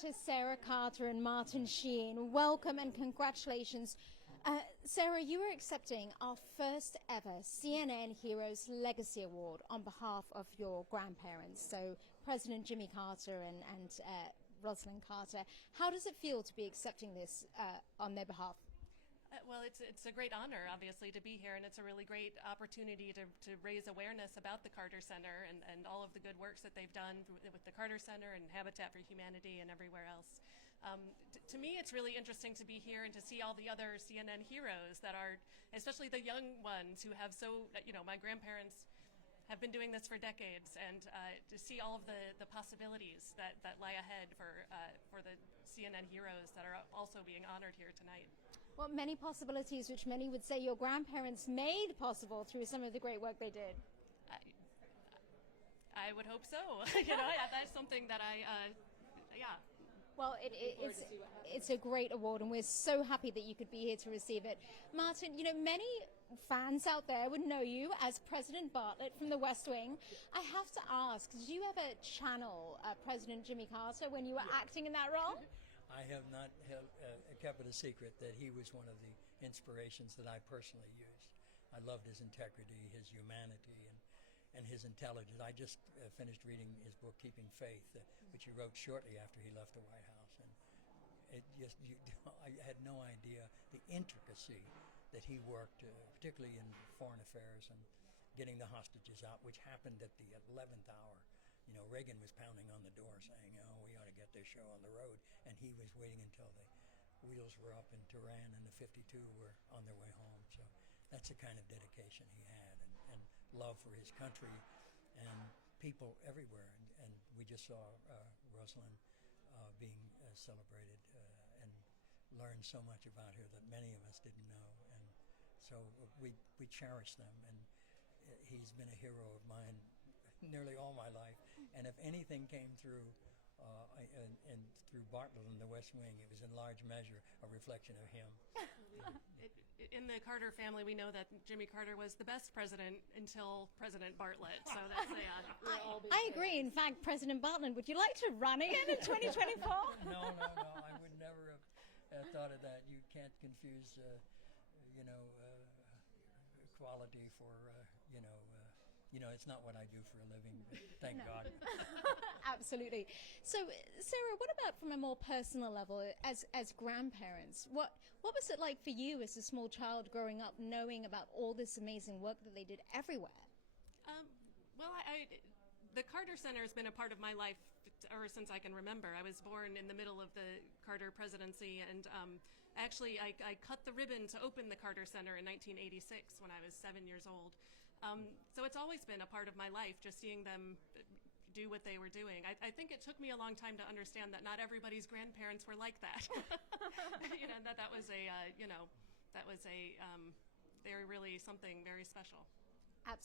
Dr. Sarah Carter and Martin Sheen. Welcome and congratulations. Sarah, you are accepting our first ever CNN Heroes Legacy Award on behalf of your grandparents, so President Jimmy Carter and Rosalind Carter. How does it feel to be accepting this on their behalf? Well, it's a great honor, obviously, to be here, and it's a really great opportunity to raise awareness about the Carter Center and all of the good works that they've done with the Carter Center and Habitat for Humanity and everywhere else. To me, it's really interesting to be here and to see all the other CNN heroes that are, especially the young ones who have my grandparents have been doing this for decades, and to see all of the possibilities that lie ahead for the CNN heroes that are also being honored here tonight. Well, many possibilities which many would say your grandparents made possible through some of the great work they did. I would hope so. That's something that yeah. Well, it's a great award, and we're so happy that you could be here to receive it. Martin, many fans out there would know you as President Bartlett from the West Wing. I have to ask, did you ever channel President Jimmy Carter when you were acting in that role? I have not kept it a secret that he was one of the inspirations that I personally used. I loved his integrity, his humanity, and his intelligence. I just finished reading his book, Keeping Faith, which he wrote shortly after he left the White House. And I had no idea the intricacy that he worked, particularly in foreign affairs and getting the hostages out, which happened at the 11th hour. Reagan was pounding on the door saying, we ought to get this show on the road. And he was waiting until the wheels were up in Tehran and the 52 were on their way home. So that's the kind of dedication he had and love for his country and people everywhere. And we just saw Rosalind being celebrated and learned so much about her that many of us didn't know. And so we cherish them. And he's been a hero of mine nearly all my life, and if anything came through and through Bartlett and the West Wing, it was in large measure a reflection of him. In the Carter family, we know that Jimmy Carter was the best president until President Bartlett. So that's I agree. In fact, President Bartlett, would you like to run again in 2024? No. I would never have thought of that. You can't confuse, equality for, it's not what I do for a living, but thank God. Absolutely. So, Sarah, what about from a more personal level, as grandparents? What was it like for you as a small child growing up, knowing about all this amazing work that they did everywhere? The Carter Center has been a part of my life ever since I can remember. I was born in the middle of the Carter presidency, and actually I cut the ribbon to open the Carter Center in 1986 when I was 7 years old. So it's always been a part of my life, just seeing them do what they were doing. I think it took me a long time to understand that not everybody's grandparents were like that. They were really something very special. Absolutely.